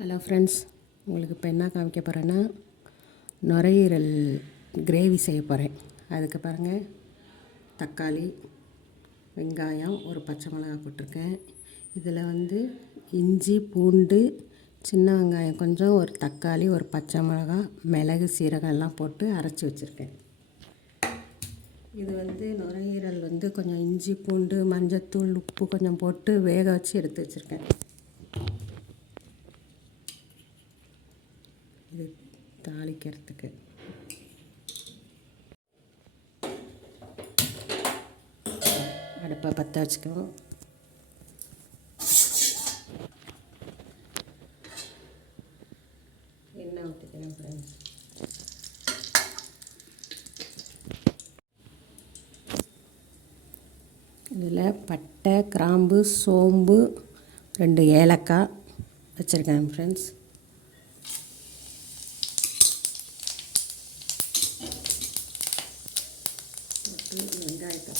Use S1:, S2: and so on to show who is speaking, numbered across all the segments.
S1: Hello friends உங்களுக்கு இப்போ என்ன காமிக்க போகிறேன்னா நுரையீரல் கிரேவி செய்ய போகிறேன் அதுக்கு பாருங்கள் தக்காளி வெங்காயம் ஒரு பச்சை மிளகாய் போட்டிருக்கேன். இதில் வந்து இஞ்சி பூண்டு சின்ன வெங்காயம் கொஞ்சம் ஒரு தக்காளி ஒரு பச்சை மிளகாய் மிளகு சீரகம் எல்லாம் போட்டு அரைச்சி வச்சுருக்கேன். இது வந்து நுரையீரல் வந்து கொஞ்சம் இஞ்சி பூண்டு மஞ்சத்தூள் உப்பு கொஞ்சம் போட்டு வேக வச்சு எடுத்து வச்சுருக்கேன் இது தாளிக்கிறதுக்கு. அடுப்பை பற்ற வச்சுக்குவோம் எண்ணெய் ஊற்றிக்கிறேன் ஃப்ரெண்ட்ஸ் இதில் பட்டை கிராம்பு சோம்பு ரெண்டு ஏலக்காய் வச்சுருக்கேன் ஃப்ரெண்ட்ஸ் போட்டு வெங்காயத்தை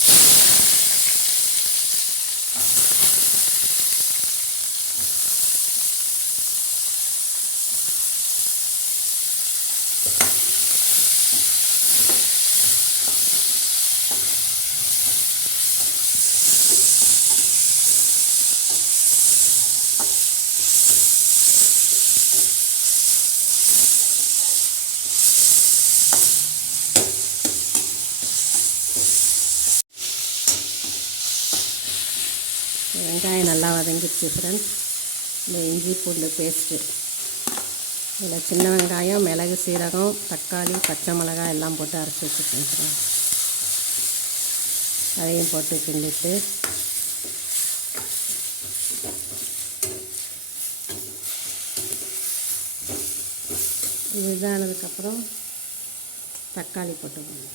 S1: வெங்காயம் நல்லா வதங்கிடுச்சு ஃப்ரெண்ட்ஸ் இந்த இஞ்சி பூண்டு பேஸ்ட்டு இதில் சின்ன வெங்காயம் மிளகு சீரகம் தக்காளி பச்சை மிளகாய் எல்லாம் போட்டு அரைச்சி வச்சுருக்கேன் அதையும் போட்டு கிண்டிட்டு. இதுதானதுக்கப்புறம் தக்காளி போட்டுக்கணும்.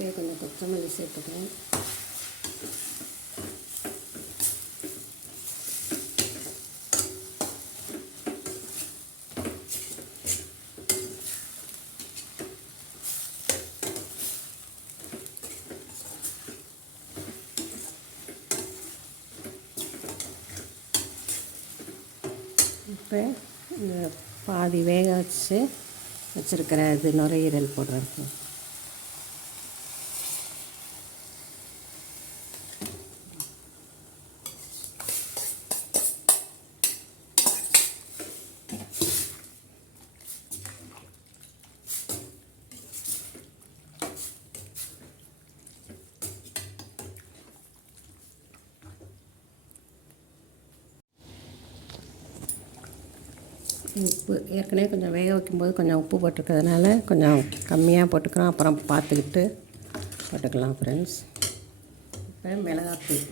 S1: இப்போயே கொஞ்சம் கொத்தமல்லி சேர்த்துக்கிறேன். இப்போ இந்த பாதி வேக வச்சு வச்சுருக்கிற இது நுரையீரல் போடுறேன் உப்பு. ஏற்கனவே கொஞ்சம் வேக வைக்கும்போது கொஞ்சம் உப்பு போட்டிருக்கிறதுனால கொஞ்சம் கம்மியாக போட்டுக்கிறோம் அப்புறம் பார்த்துக்கிட்டு போட்டுக்கலாம் ஃப்ரெண்ட்ஸ் இப்போ மிளகாத்தூள்.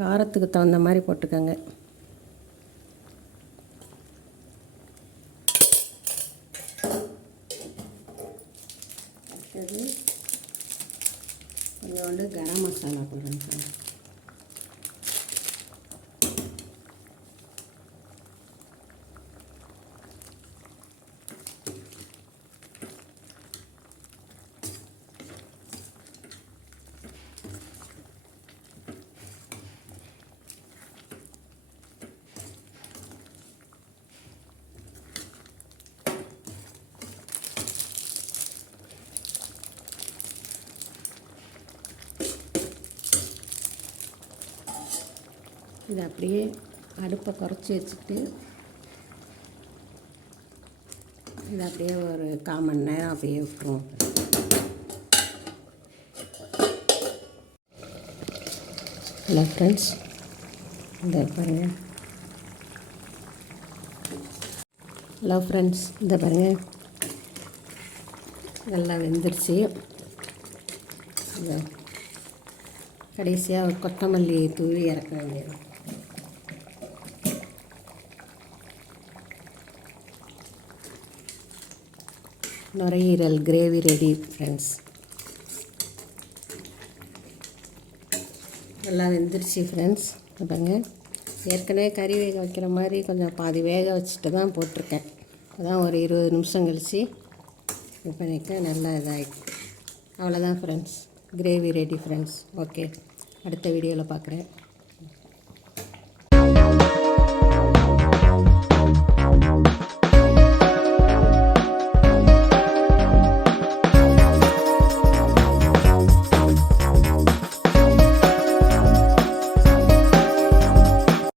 S1: காரத்துக்கு தகுந்த மாதிரி போட்டுக்கோங்க. அடுத்தது கொஞ்சோண்டு கரம் மசாலா போடுறேன் இதை அப்படியே அடுப்பை குறைச்சி வச்சுட்டு இதை அப்படியே ஒரு கால் மணி நேரம் அப்படியே விட்டுருவோம். ஹலோ ஃப்ரெண்ட்ஸ் இந்த பாருங்கள் ஹலோ ஃப்ரெண்ட்ஸ் இந்த பாருங்கள் நல்லா வெந்துருச்சு. இந்த கடைசியாக ஒரு கொத்தமல்லி தூவி இறக்க வேண்டியது. நுரையீரல் கிரேவி ரெடி ஃப்ரெண்ட்ஸ் நல்லா வெந்துருச்சு ஃப்ரெண்ட்ஸ் பாருங்க. ஏற்கனவே கறி வேக வைக்கிற மாதிரி கொஞ்சம் பாதி வேக வச்சுட்டு தான் போட்டிருக்கேன். அதான் ஒரு இருபது நிமிஷம் கழித்து இது பண்ணிக்க நல்லா இதாகிடுச்சு அவ்வளோதான் friends gravy ready friends okay அடுத்த வீடியோவில் பார்க்குறேன்